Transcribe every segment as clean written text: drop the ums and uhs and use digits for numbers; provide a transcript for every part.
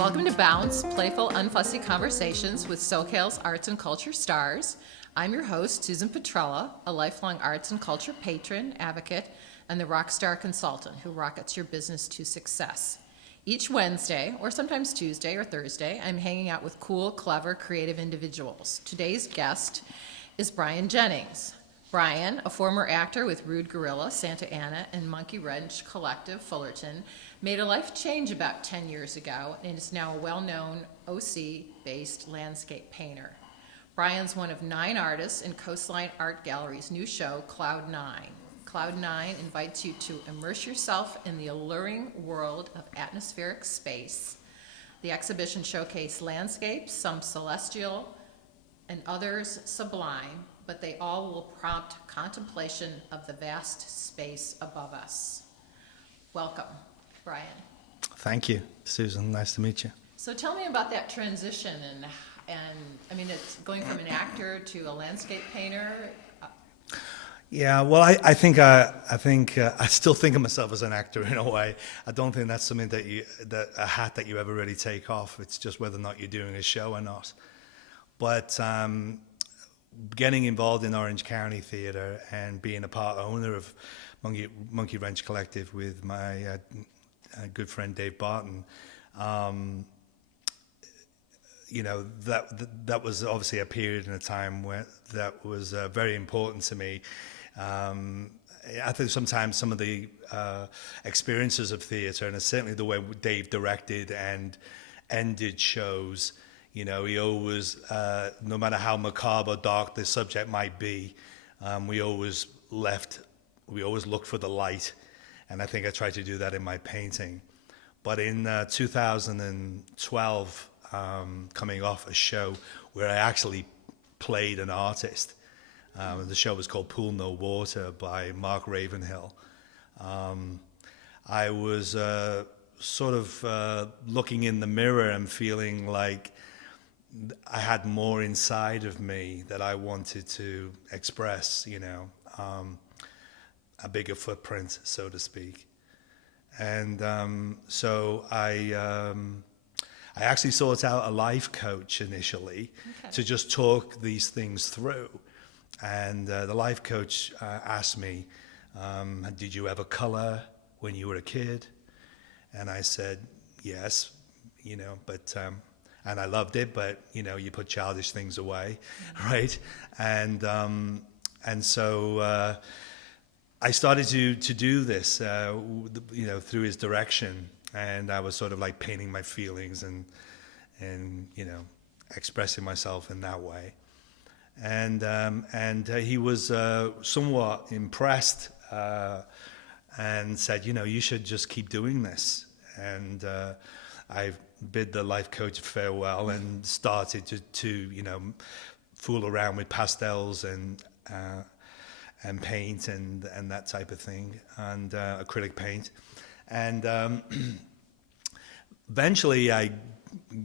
Welcome to Bounce, playful, unfussy conversations with SoCal's arts and culture stars. I'm your host, Susan Petrella, a lifelong arts and culture patron, advocate, and the rock star consultant who rockets your business to success. Each Wednesday, or sometimes Tuesday or Thursday, I'm hanging out with cool, clever, creative individuals. Today's guest is Bryan Jennings. Bryan, a former actor with Rude Gorilla, Santa Ana, and Monkey Wrench Collective, Fullerton, made a life change about 10 years ago and is now a well-known OC-based landscape painter. Bryan's one of 9 artists in Coastline Art Gallery's new show, Cloud 9. Cloud 9 invites you to immerse yourself in the alluring world of atmospheric space. The exhibition showcased landscapes, some celestial and others sublime, but they all will prompt contemplation of the vast space above us. Welcome, Bryan. Thank you, Susan. Nice to meet you. So tell me about that transition and I mean, it's going from an actor to a landscape painter. Yeah, well, I think I still think of myself as an actor in a way. I don't think that's something that a hat that you ever really take off. It's just whether or not you're doing a show or not. But getting involved in Orange County Theatre and being a part owner of Monkey Wrench Collective with my good friend Dave Barton, you know, that was obviously a period and a time where that was very important to me. I think sometimes some of the experiences of theatre, and certainly the way Dave directed and ended shows, you know, he always, no matter how macabre or dark the subject might be, we always looked for the light. And I think I tried to do that in my painting. But in 2012, coming off a show where I actually played an artist, the show was called Pool No Water by Mark Ravenhill. I was sort of looking in the mirror and feeling like I had more inside of me that I wanted to express, you know, a bigger footprint, so to speak. And so I actually sought out a life coach initially to just talk these things through. And the life coach asked me, did you ever color when you were a kid? And I said, yes, you know, but, and I loved it, but, you know, you put childish things away, right? And so I started to do this, you know, through his direction. And I was sort of like painting my feelings and you know, expressing myself in that way. And he was somewhat impressed and said, you know, you should just keep doing this. And I bid the life coach farewell and started to you know, fool around with pastels and paint and that type of thing, and acrylic paint. And eventually I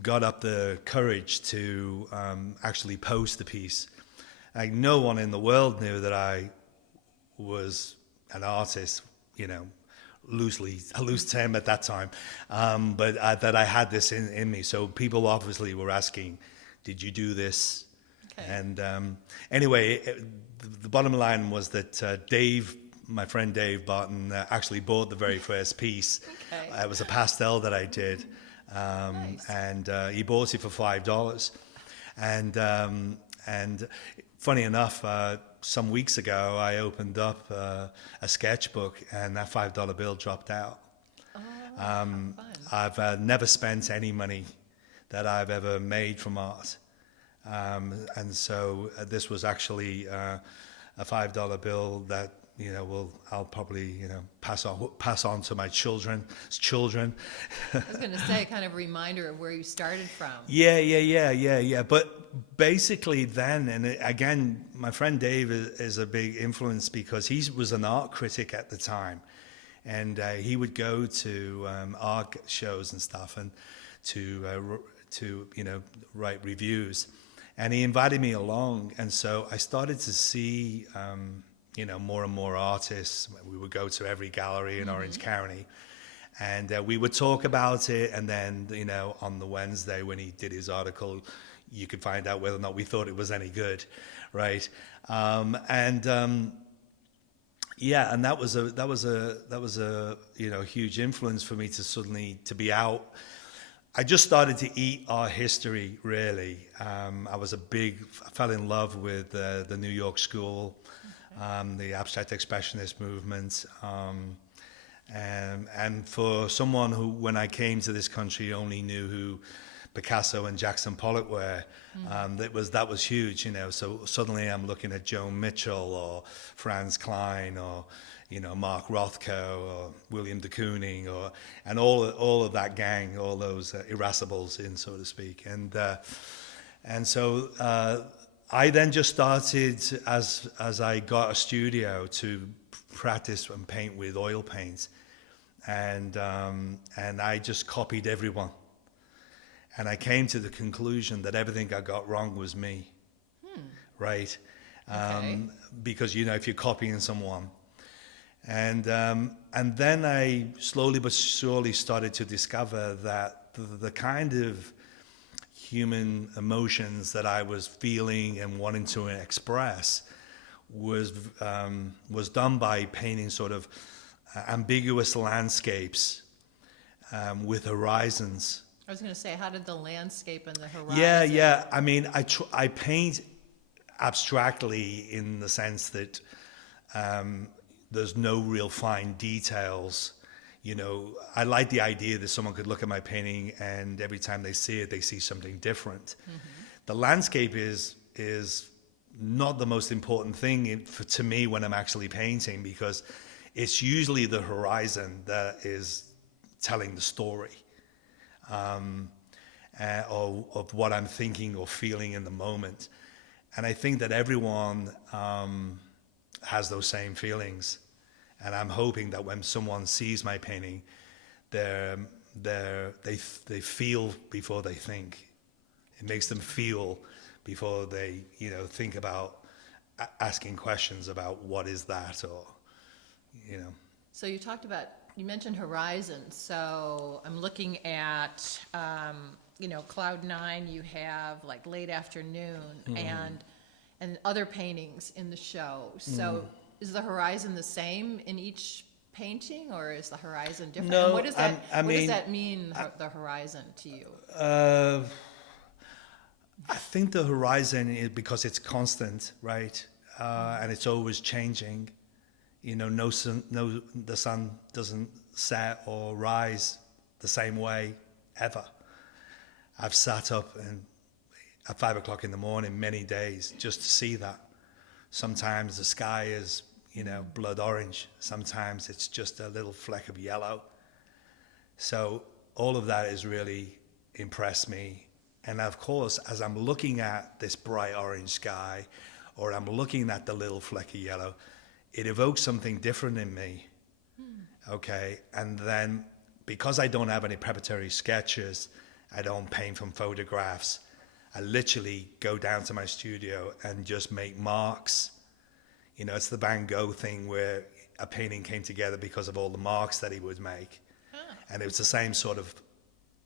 got up the courage to actually post the piece. Like, no one in the world knew that I was an artist, you know, a loose term at that time, but that I had this in me. So people obviously were asking, did you do this? Okay. And anyway, the bottom line was that Dave, my friend Dave Barton, actually bought the very first piece. Okay. It was a pastel that I did, nice. And he bought it for $5. And funny enough, some weeks ago, I opened up a sketchbook, and that $5 bill dropped out. Oh, fun. I've never spent any money that I've ever made from art. And so this was actually a $5 bill that, you know, I'll probably, you know, pass on to my children's children. I was going to say, kind of a reminder of where you started from. Yeah. But basically then, and again, my friend Dave is a big influence because he was an art critic at the time. And he would go to art shows and stuff and to you know, write reviews. And he invited me along. And so I started to see you know, more and more artists. We would go to every gallery in Orange County, And we would talk about it, and then, you know, on the Wednesday when he did his article, you could find out whether or not we thought it was any good, right? Yeah, and that was a you know, huge influence for me to suddenly to be out. I just started to eat art history, really. I fell in love with the New York School, the abstract expressionist movement. And for someone who, when I came to this country, only knew who Picasso and Jackson Pollock were, that was huge, you know. So suddenly I'm looking at Joan Mitchell or Franz Klein or, you know, Mark Rothko or William de Kooning and all of that gang, all those irascibles, in so to speak. And so I then just started, as I got a studio, to practice and paint with oil paints, and I just copied everyone. And I came to the conclusion that everything I got wrong was me, right? Okay. Because, you know, if you're copying someone. And then I slowly but surely started to discover that the kind of human emotions that I was feeling and wanting to express was done by painting sort of ambiguous landscapes with horizons. I was going to say, how did the landscape and the horizon? Yeah. I mean, I paint abstractly in the sense that there's no real fine details. You know, I like the idea that someone could look at my painting and every time they see it, they see something different. The landscape is not the most important thing to me when I'm actually painting, because it's usually the horizon that is telling the story. Or of what I'm thinking or feeling in the moment. And I think that everyone has those same feelings. And I'm hoping that when someone sees my painting, they feel before they think. It makes them feel before they, you know, think about asking questions about what is that, or, you know. So you mentioned horizon. So I'm looking at, you know, Cloud 9, you have like late afternoon and other paintings in the show. So is the horizon the same in each painting, or is the horizon different? No, and what does that, what does that mean, the horizon, to you? I think the horizon is because it's constant, right? And it's always changing. You know, the sun doesn't set or rise the same way ever. I've sat up at 5 o'clock in the morning many days just to see that. Sometimes the sky is, you know, blood orange. Sometimes it's just a little fleck of yellow. So all of that has really impressed me. And of course, as I'm looking at this bright orange sky, or I'm looking at the little fleck of yellow, it evokes something different in me. Okay. And then because I don't have any preparatory sketches, I don't paint from photographs, I literally go down to my studio and just make marks. You know, it's the Van Gogh thing where a painting came together because of all the marks that he would make. And it was the same sort of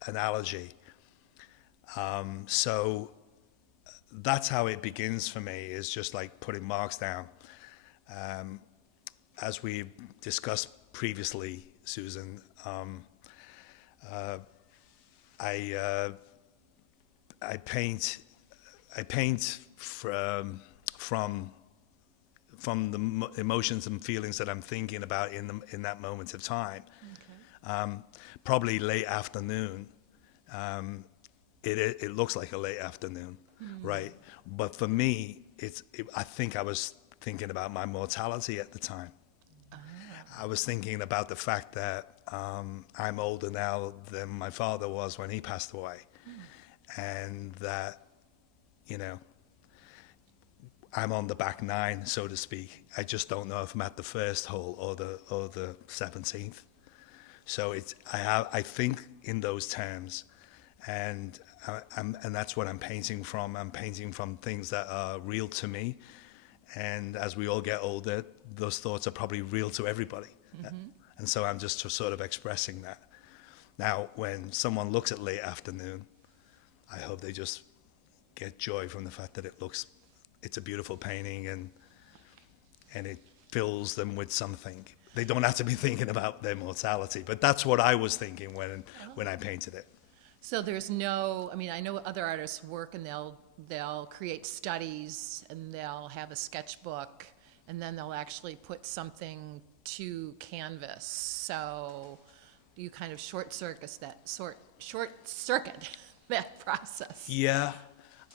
analogy. So that's how it begins for me, is just like putting marks down. As we discussed previously, Susan, I paint from the emotions and feelings that I'm thinking about in that moment of time. Okay. Probably late afternoon. It looks like a late afternoon, right? But for me, I think I was thinking about my mortality at the time. I was thinking about the fact that I'm older now than my father was when he passed away. And that, you know, I'm on the back nine, so to speak. I just don't know if I'm at the first hole or the 17th. So I think in those terms, and that's what I'm painting from. I'm painting from things that are real to me. And as we all get older, those thoughts are probably real to everybody. Mm-hmm. And so I'm just sort of expressing that. Now, when someone looks at late afternoon, I hope they just get joy from the fact that it's a beautiful painting and it fills them with something. They don't have to be thinking about their mortality, but that's what I was thinking when I painted it. So there's no, I mean, I know other artists work and they'll create studies and they'll have a sketchbook and then they'll actually put something to canvas. So you kind of short circuit that process. Yeah,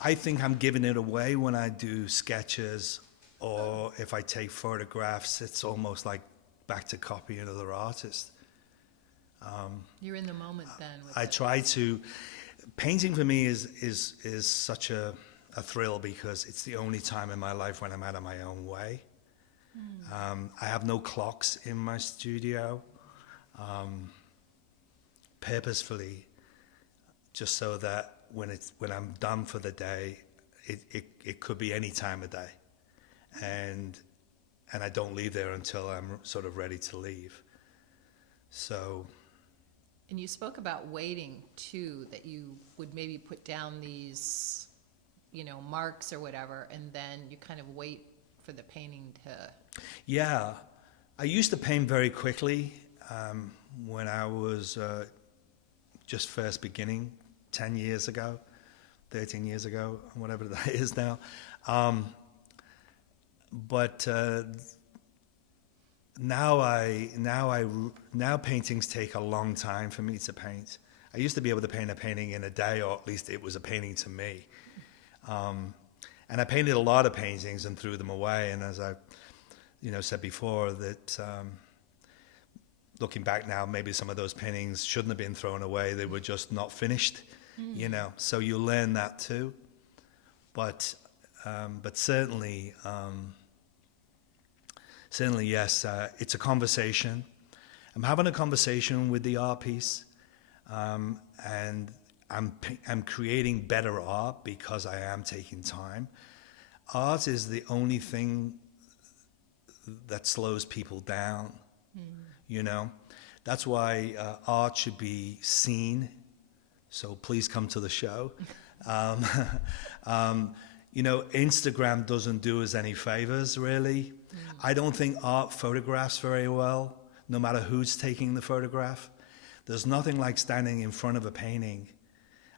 I think I'm giving it away when I do sketches, or if I take photographs. It's almost like back to copying another artist. You're in the moment then. I try to. Painting for me is such a thrill because it's the only time in my life when I'm out of my own way. I have no clocks in my studio, purposefully, just so that when I'm done for the day, it could be any time of day, and I don't leave there until I'm sort of ready to leave. So. And you spoke about waiting too, that you would maybe put down these, marks or whatever, and then you kind of wait for the painting to. Yeah, I used to paint very quickly when I was just first beginning 10 years ago, 13 years ago, whatever that is now. But now paintings take a long time for me to paint. I used to be able to paint a painting in a day, or at least it was a painting to me. And I painted a lot of paintings and threw them away. And as I, said before, that looking back now, maybe some of those paintings shouldn't have been thrown away. They were just not finished, So you learn that too. But certainly. Certainly, yes, it's a conversation. I'm having a conversation with the art piece, and I'm creating better art because I am taking time. Art is the only thing that slows people down, That's why art should be seen, so please come to the show. Instagram doesn't do us any favors, really. I don't think art photographs very well, no matter who's taking the photograph. There's nothing like standing in front of a painting.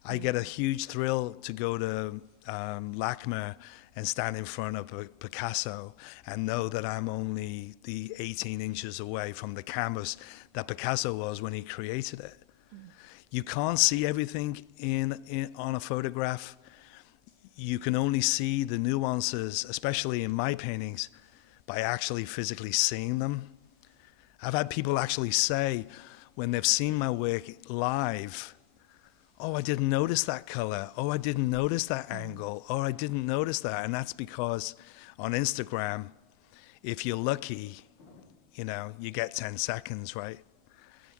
I get a huge thrill to go to LACMA and stand in front of a Picasso and know that I'm only the 18 inches away from the canvas that Picasso was when he created it. You can't see everything on a photograph. You can only see the nuances, especially in my paintings, by actually physically seeing them. I've had people actually say, when they've seen my work live, oh, I didn't notice that color. Oh, I didn't notice that angle. Oh, I didn't notice that. And that's because on Instagram, if you're lucky, you get 10 seconds, right?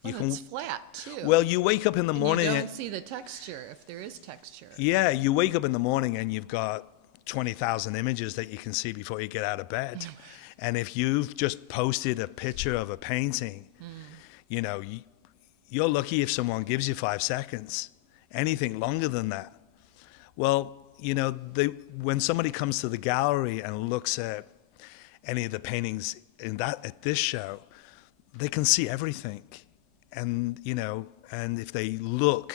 It's flat too. Well, you wake up in the morning. You don't see the texture, if there is texture. Yeah, you wake up in the morning and you've got 20,000 images that you can see before you get out of bed. And if you've just posted a picture of a painting, you're lucky if someone gives you 5 seconds. Anything longer than that. Well, when somebody comes to the gallery and looks at any of the paintings at this show, they can see everything. And, and if they look,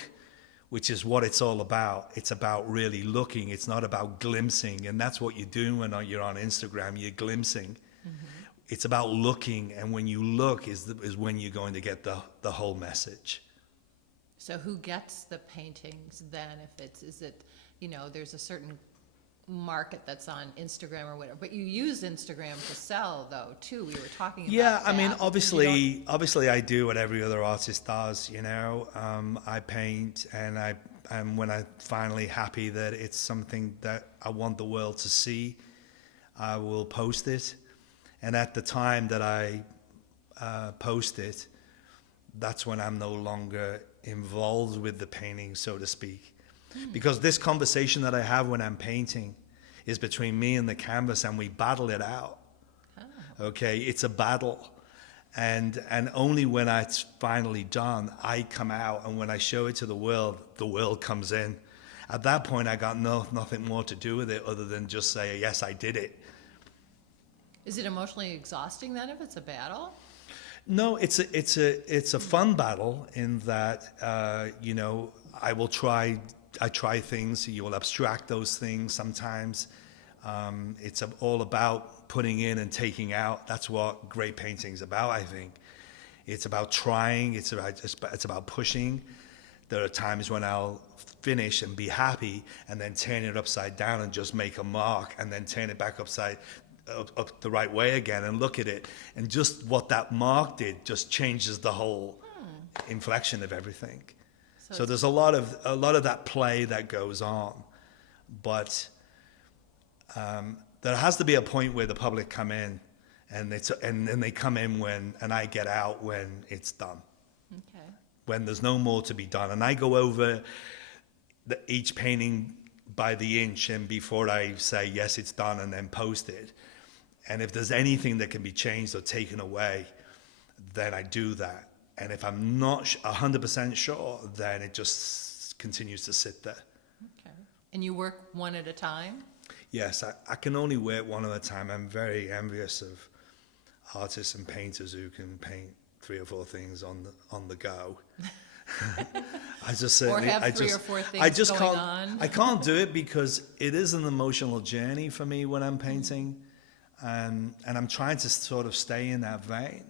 which is what it's all about, it's about really looking. It's not about glimpsing. And that's what you're doing when you're on Instagram. You're glimpsing. It's about looking. And when you look is when you're going to get the whole message. So who gets the paintings then? Is it, there's a certain market that's on Instagram or whatever, but you use Instagram to sell though too. We were talking about that. I mean, obviously I do what every other artist does, I paint and when I'm finally happy that it's something that I want the world to see, I will post it. And at the time that I post it, that's when I'm no longer involved with the painting, so to speak. Because this conversation that I have when I'm painting is between me and the canvas, and we battle it out. Okay, it's a battle. And only when it's finally done, I come out, and when I show it to the world comes in. At that point, I got nothing more to do with it other than just say, yes, I did it. Is it emotionally exhausting then if it's a battle? No, it's a fun battle in that I try things. You will abstract those things sometimes. It's all about putting in and taking out. That's what great painting's about, I think. It's about trying. It's about pushing. There are times when I'll finish and be happy, and then turn it upside down and just make a mark, and then turn it back up the right way again and look at it, and just what that mark did just changes the whole inflection of everything. So there's a lot of that play that goes on, but there has to be a point where the public come in, and they come in and I get out when it's done. Okay. When there's no more to be done, and I go over each painting by the inch, and before I say yes, it's done, and then post it. And if there's anything that can be changed or taken away, then I do that. And if I'm not 100% sure, then it just continues to sit there. Okay. And you work one at a time? Yes, I can only work one at a time. I'm very envious of artists and painters who can paint 3 or 4 things on the go. I just certainly, or have 3 or 4 things going on. I can't do it because it is an emotional journey for me when I'm painting, and I'm trying to sort of stay in that vein.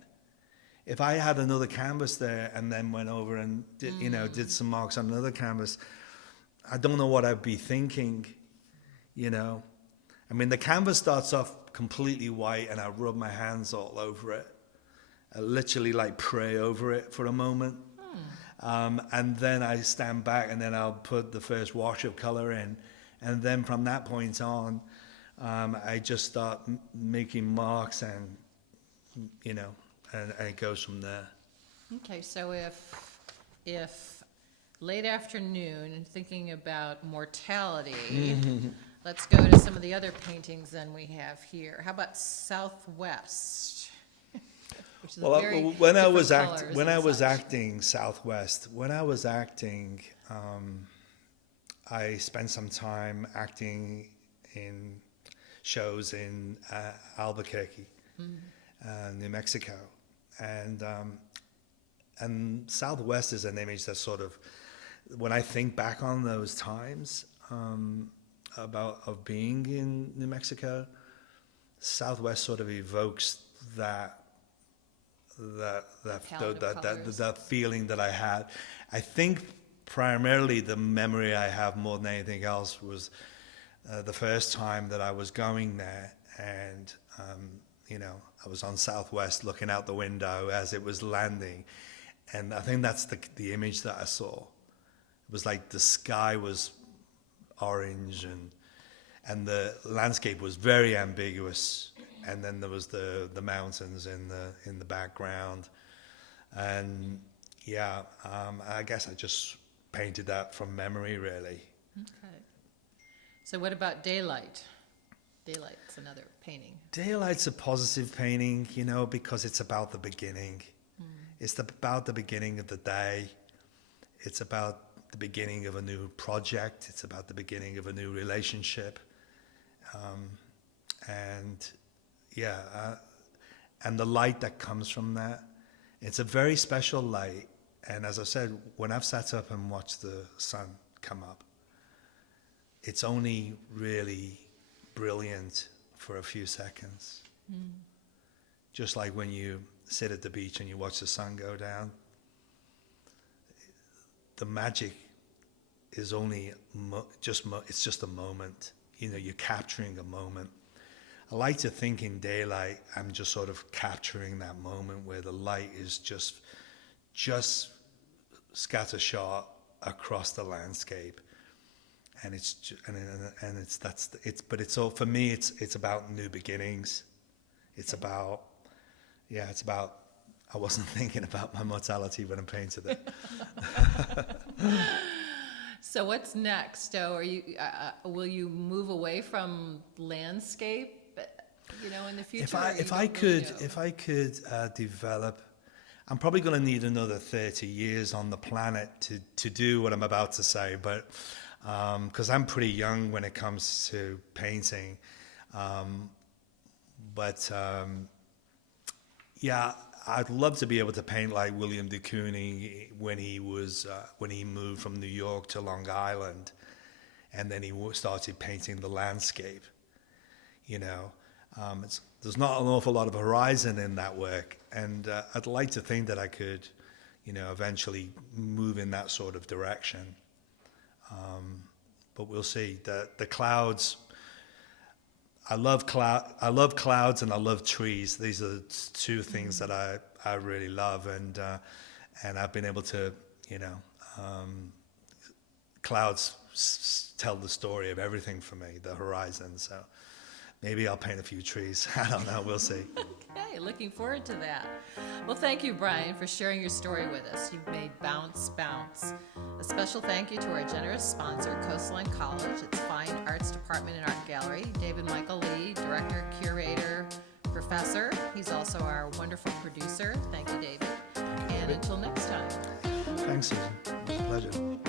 If I had another canvas there and then went over and did some marks on another canvas, I don't know what I'd be thinking. I mean, the canvas starts off completely white, and I rub my hands all over it. I literally pray over it for a moment. And then I stand back, and then I'll put the first wash of color in. And then from that point on, I just start making marks, and it goes from there. Okay, so if late afternoon and thinking about mortality, let's go to some of the other paintings then we have here. How about Southwest? Which is when I was acting Southwest, I spent some time acting in shows in Albuquerque, New Mexico, and Southwest is an image that sort of, when I think back on those times of being in New Mexico, Southwest sort of evokes that feeling that I had. I think primarily the memory I have more than anything else was the first time that I was going there, and I was on Southwest looking out the window as it was landing, and I think that's the image that I saw. It was like the sky was orange, and the landscape was very ambiguous. And then there was the mountains in the background, and I guess I just painted that from memory, really. Okay. So what about Daylight? Daylight's another painting. Daylight's a positive painting, because it's about the beginning. It's about the beginning of the day. It's about the beginning of a new project. It's about the beginning of a new relationship, and the light that comes from that. It's a very special light, and as I said, when I've sat up and watched the sun come up, it's only really brilliant for a few seconds. Just like when you sit at the beach and you watch the sun go down, the magic is only it's just a moment. You're capturing a moment. I like to think in Daylight, I'm just sort of capturing that moment where the light is just scattershot across the landscape, and but it's all for me. It's about new beginnings. It's about I wasn't thinking about my mortality when I painted it. So what's next? So will you move away from landscape You know, in the future. If I could develop, I'm probably going to need another 30 years on the planet to do what I'm about to say, but because I'm pretty young when it comes to painting, but yeah, I'd love to be able to paint like William de Kooning when he moved from New York to Long Island, and then he started painting the landscape. You know, there's not an awful lot of horizon in that work, and I'd like to think that I could, you know, eventually move in that sort of direction. But we'll see. The clouds. I love clouds and I love trees. These are two things that I really love, and I've been able to, you know, clouds tell the story of everything for me, the horizon. So maybe I'll paint a few trees. I don't know. We'll see. Okay, looking forward to that. Well, thank you, Bryan, for sharing your story with us. You've made Bounce Bounce. A special thank you to our generous sponsor, Coastline College, its Fine Arts Department and Art Gallery, David Michael Lee, Director, Curator, Professor. He's also our wonderful producer. Thank you, David. And until next time. Thanks, Susan. It was a pleasure.